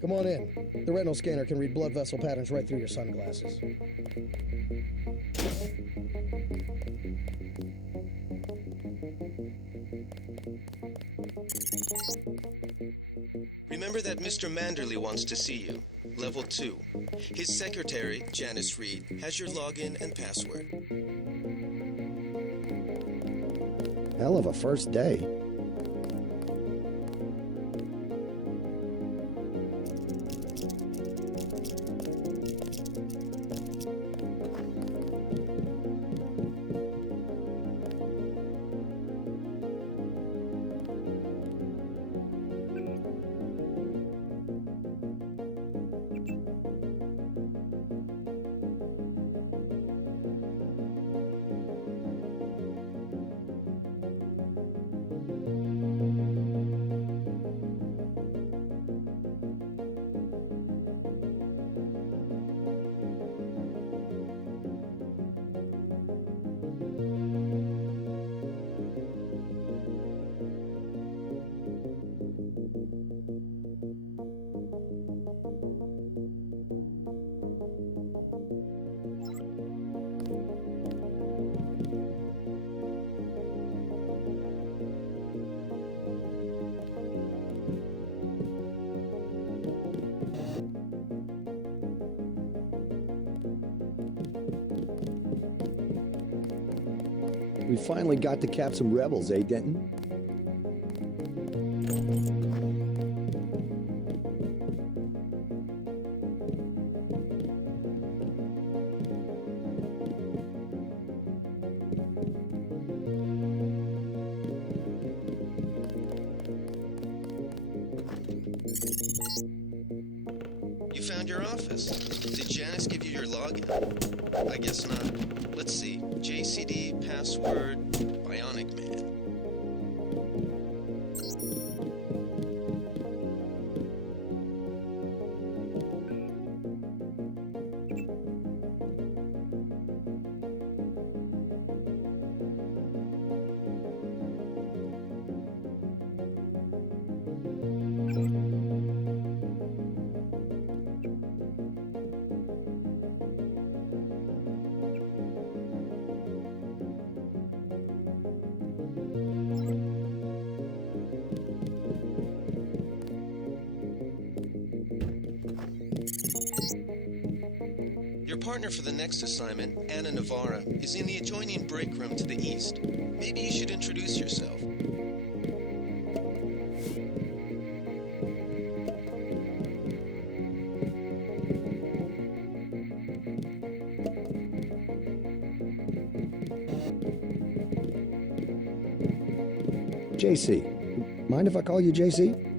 Come on in. The retinal scanner can read blood vessel patterns right through your sunglasses. Remember that Mr. Manderley wants to see you. Level 2. His secretary, Janice Reed, has your login and password. Hell of a first day. We finally got to cap some rebels, eh, Denton? You found your office. Did Janice give you your login? I guess not. Let's see. JCD, password, Bionic Man. Your partner for the next assignment, Anna Navarra, is in the adjoining break room to the east. Maybe you should introduce yourself. JC. Mind if I call you JC?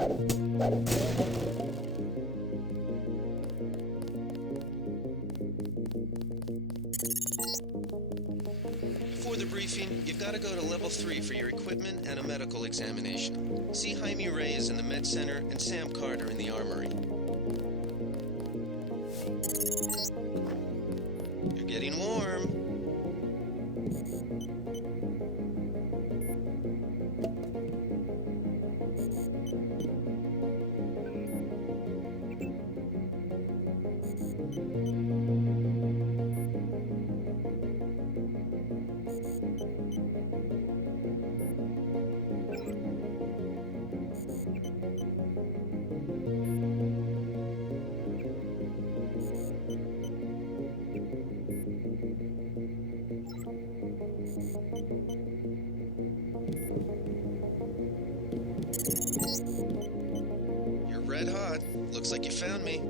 Before the briefing, you've got to go to level 3 for your equipment and a medical examination. See Jaime Reyes in the med center and Sam Carter in the armory. You're getting warm. You're red hot. Looks like you found me.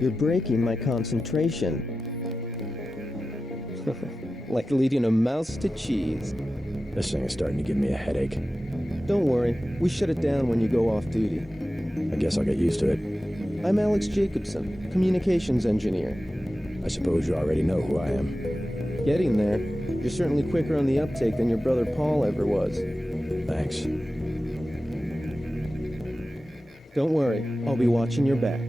You're breaking my concentration. Like leading a mouse to cheese. This thing is starting to give me a headache. Don't worry, we shut it down when you go off duty. I guess I'll get used to it. I'm Alex Jacobson, communications engineer. I suppose you already know who I am. Getting there. You're certainly quicker on the uptake than your brother Paul ever was. Thanks. Don't worry, I'll be watching your back.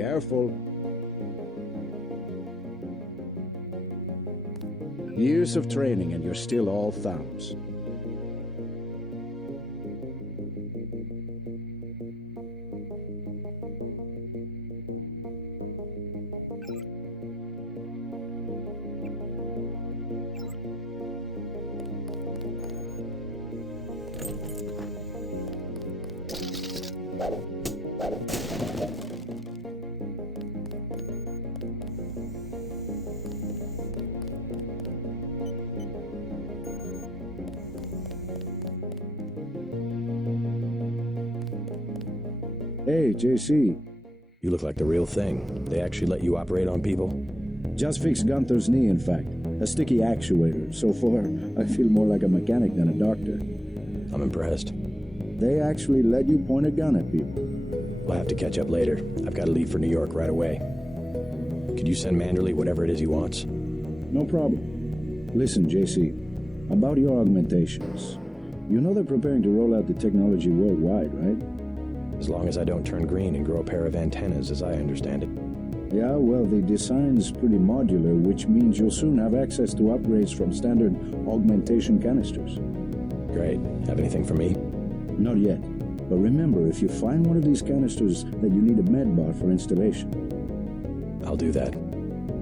Careful. Years of training and you're still all thumbs. Hey, JC. You look like the real thing. They actually let you operate on people? Just fixed Gunther's knee, in fact. A sticky actuator. So far, I feel more like a mechanic than a doctor. I'm impressed. They actually let you point a gun at people. We'll have to catch up later. I've got to leave for New York right away. Could you send Manderley whatever it is he wants? No problem. Listen, JC, about your augmentations. You know they're preparing to roll out the technology worldwide, right? As long as I don't turn green and grow a pair of antennas, as I understand it. Yeah, well, the design's pretty modular, which means you'll soon have access to upgrades from standard augmentation canisters. Great. Have anything for me? Not yet. But remember, if you find one of these canisters that you need a medbot for installation. I'll do that.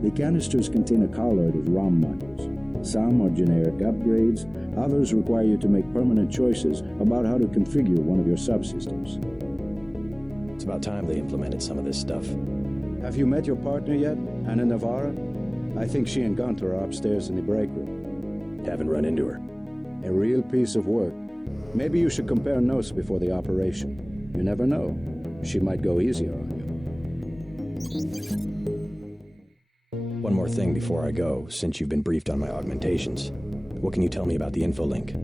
The canisters contain a colloid of ROM modules. Some are generic upgrades, others require you to make permanent choices about how to configure one of your subsystems. It's about time they implemented some of this stuff. Have you met your partner yet, Anna Navarra? I think she and Gunther are upstairs in the break room. Haven't run into her. A real piece of work. Maybe you should compare notes before the operation. You never know. She might go easier on you. One more thing before I go, since you've been briefed on my augmentations. What can you tell me about the info link?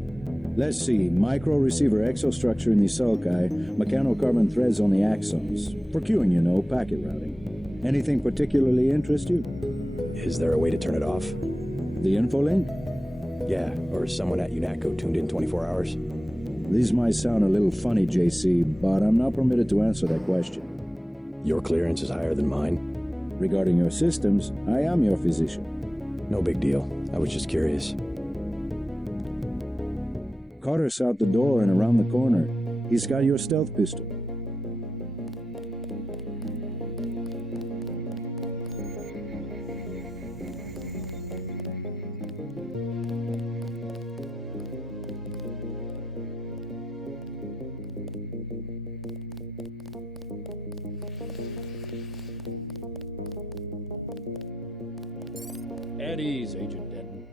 Let's see. Micro-receiver exostructure in the sulci, mechanocarbon threads on the axons. For queuing, you know, packet routing. Anything particularly interest you? Is there a way to turn it off? The info link? Yeah, or is someone at UNATCO tuned in 24 hours? These might sound a little funny, JC, but I'm not permitted to answer that question. Your clearance is higher than mine? Regarding your systems, I am your physician. No big deal. I was just curious. Carter's out the door and around the corner. He's got your stealth pistol. At ease, Agent Denton.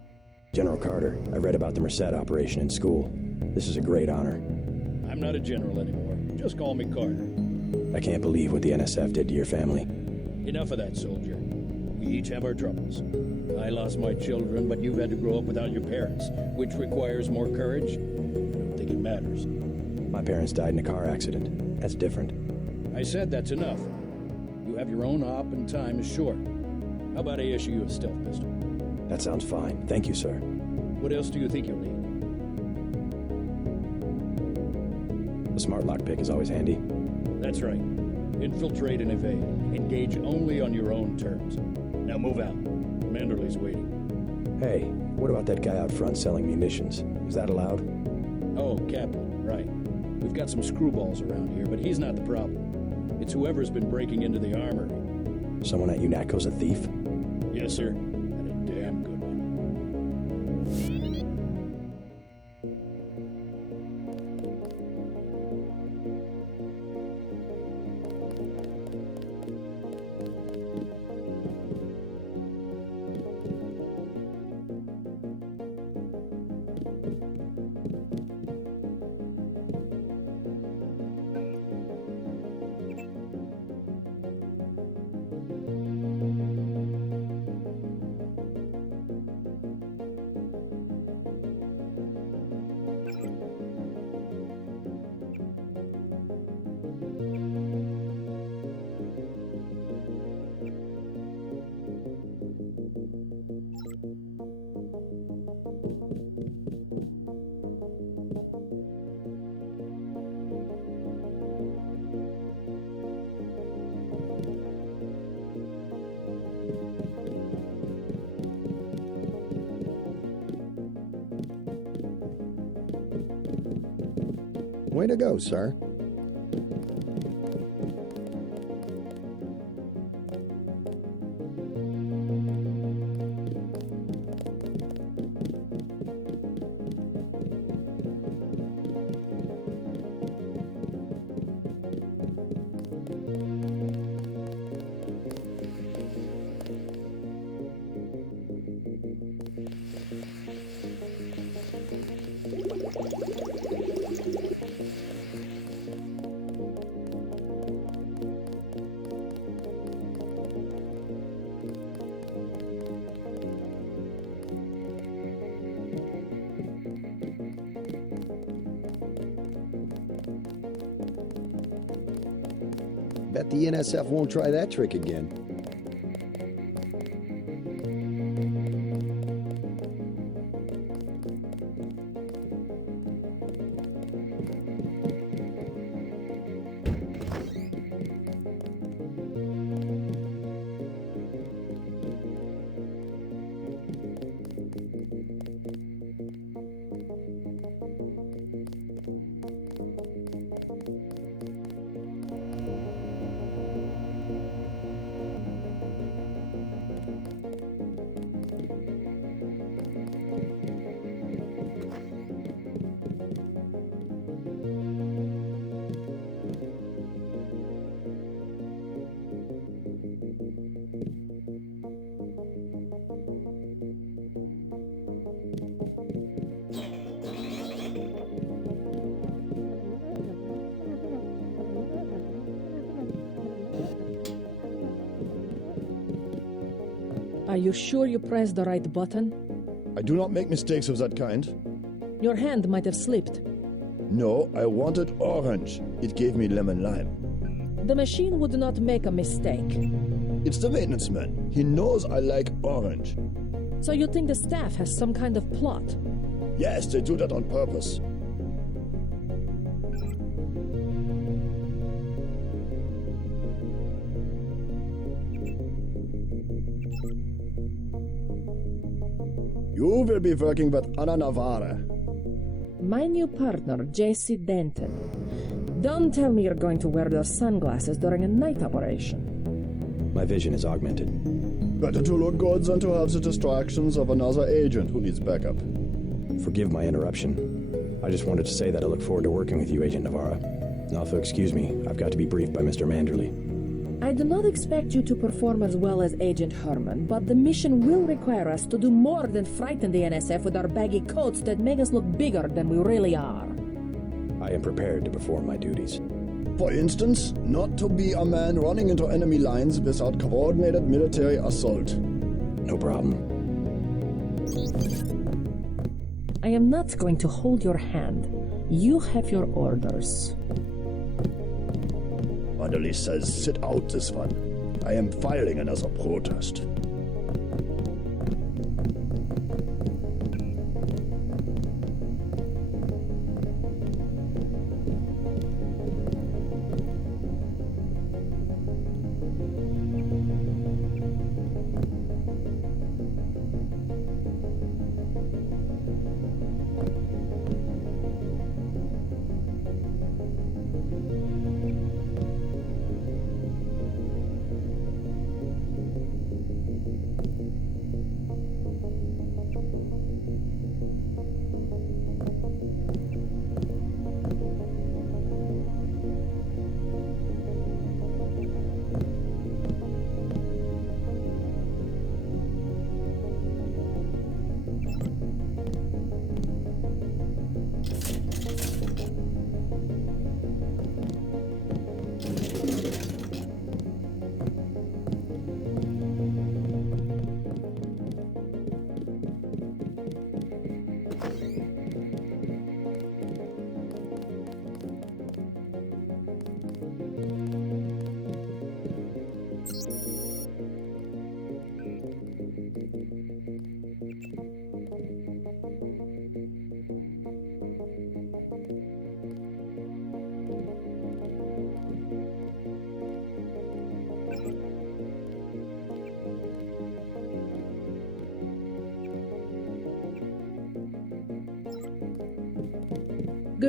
General Carter, I read about the Merced operation in school. This is a great honor. I'm not a general anymore. Just call me Carter. I can't believe what the NSF did to your family. Enough of that, soldier. We each have our troubles. I lost my children, but you've had to grow up without your parents, which requires more courage. I don't think it matters. My parents died in a car accident. That's different. I said that's enough. You have your own op and time is short. How about I issue you a stealth pistol? That sounds fine. Thank you, sir. What else do you think you'll need? A smart lockpick is always handy. That's right. Infiltrate and evade. Engage only on your own terms. Now move out. Manderley's waiting. Hey, what about that guy out front selling munitions? Is that allowed? Oh, Captain, right. We've got some screwballs around here, but he's not the problem. It's whoever's been breaking into the armory. Someone at UNATCO's a thief? Yes, sir. And a damn good one. Way to go, sir. Bet the NSF won't try that trick again. Are you sure you pressed the right button? I do not make mistakes of that kind. Your hand might have slipped. No, I wanted orange. It gave me lemon lime. The machine would not make a mistake. It's the maintenance man. He knows I like orange. So you think the staff has some kind of plot? Yes, they do that on purpose. You will be working with Ana Navarra. My new partner, J.C. Denton. Don't tell me you're going to wear those sunglasses during a night operation. My vision is augmented. Better to look good than to have the distractions of another agent who needs backup. Forgive my interruption. I just wanted to say that I look forward to working with you, Agent Navarra. Also, excuse me, I've got to be briefed by Mr. Manderley. I do not expect you to perform as well as Agent Herman, but the mission will require us to do more than frighten the NSF with our baggy coats that make us look bigger than we really are. I am prepared to perform my duties. For instance, not to be a man running into enemy lines without coordinated military assault. No problem. I am not going to hold your hand. You have your orders. Manderley says sit out this one. I am filing another protest.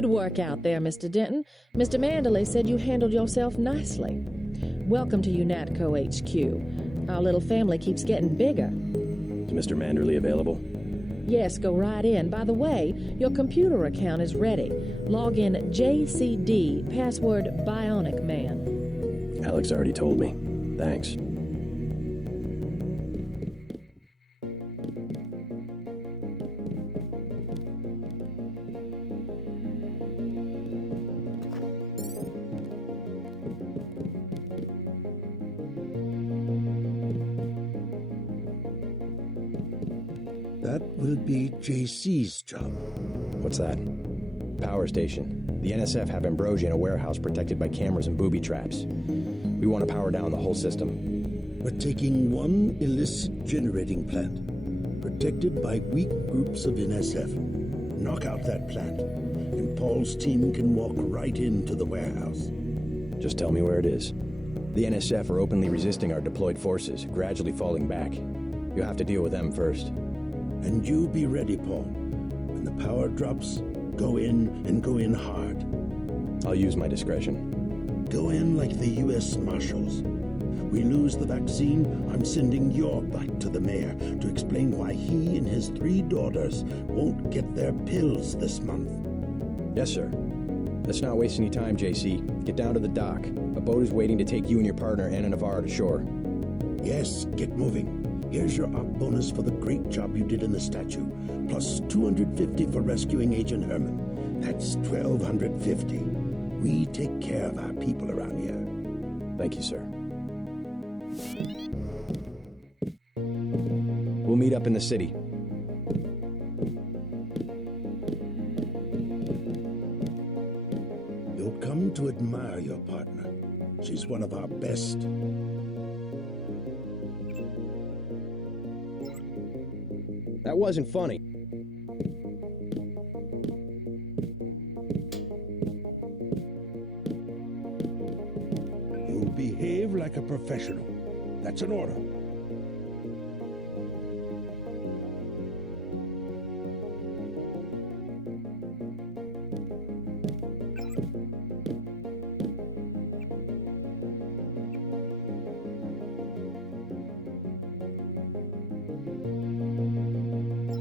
Good work out there, Mr. Denton. Mr. Manderley said you handled yourself nicely. Welcome to UNATCO HQ. Our little family keeps getting bigger. Is Mr. Manderley available? Yes, go right in. By the way, your computer account is ready. Log in JCD, password Bionic Man. Alex already told me. Thanks. That will be JC's job. What's that? Power station. The NSF have Ambrosia in a warehouse protected by cameras and booby traps. We want to power down the whole system. We're taking one illicit generating plant, protected by weak groups of NSF. Knock out that plant, and Paul's team can walk right into the warehouse. Just tell me where it is. The NSF are openly resisting our deployed forces, gradually falling back. You'll have to deal with them first. And you be ready, Paul. When the power drops, go in and go in hard. I'll use my discretion. Go in like the U.S. Marshals. We lose the vaccine, I'm sending your butt to the mayor to explain why he and his 3 daughters won't get their pills this month. Yes, sir. Let's not waste any time, JC. Get down to the dock. A boat is waiting to take you and your partner, Anna Navarro, to shore. Yes, get moving. Here's your op bonus for the great job you did in the statue, plus 250 for rescuing Agent Herman. That's 1,250. We take care of our people around here. Thank you, sir. We'll meet up in the city. You'll come to admire your partner. She's one of our best. That wasn't funny. You'll behave like a professional. That's an order.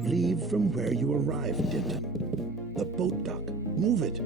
Leave from where you arrived, Denton. The boat dock. Move it.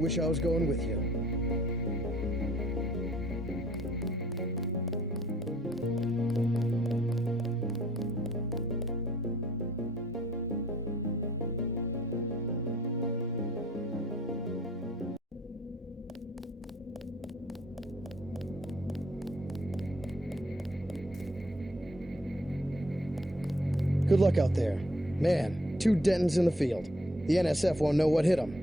Wish I was going with you. Good luck out there. Man, 2 Dentons in the field. The NSF won't know what hit them.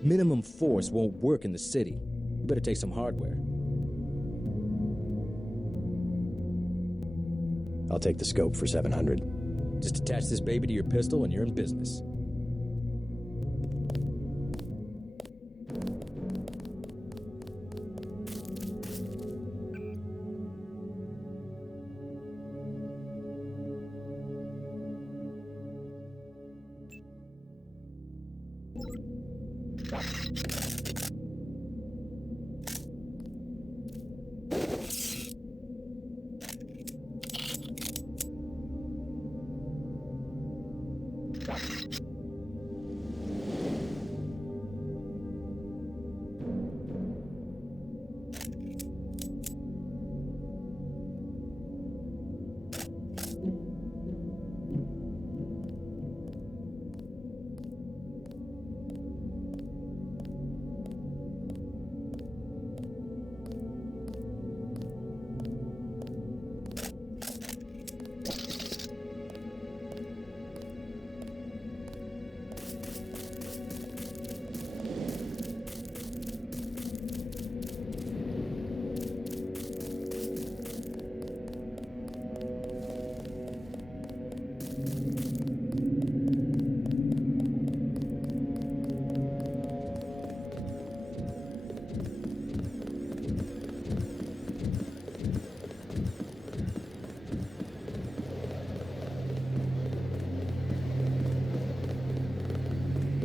Minimum force won't work in the city. You better take some hardware. I'll I'll take the scope for 700. Just attach this baby to your pistol and you're in business.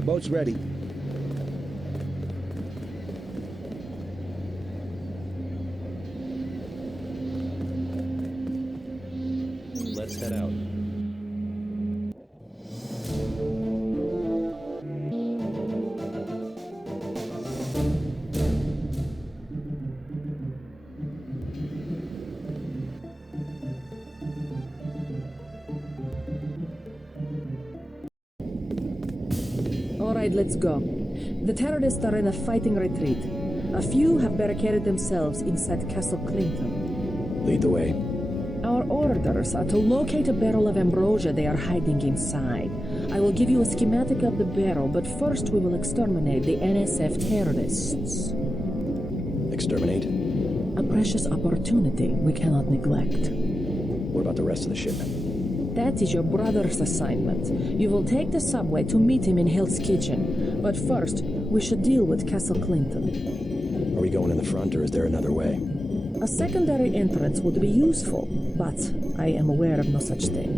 The boat's ready. Let's head out. All right, let's go. The terrorists are in a fighting retreat. A few have barricaded themselves inside Castle Clinton. Lead the way. Our orders are to locate a barrel of ambrosia they are hiding inside. I will give you a schematic of the barrel, but first we will exterminate the NSF terrorists. Exterminate? A precious opportunity we cannot neglect. What about the rest of the shipment? That is your brother's assignment. You will take the subway to meet him in Hell's Kitchen. But first, we should deal with Castle Clinton. Are we going in the front, or is there another way? A secondary entrance would be useful, but I am aware of no such thing.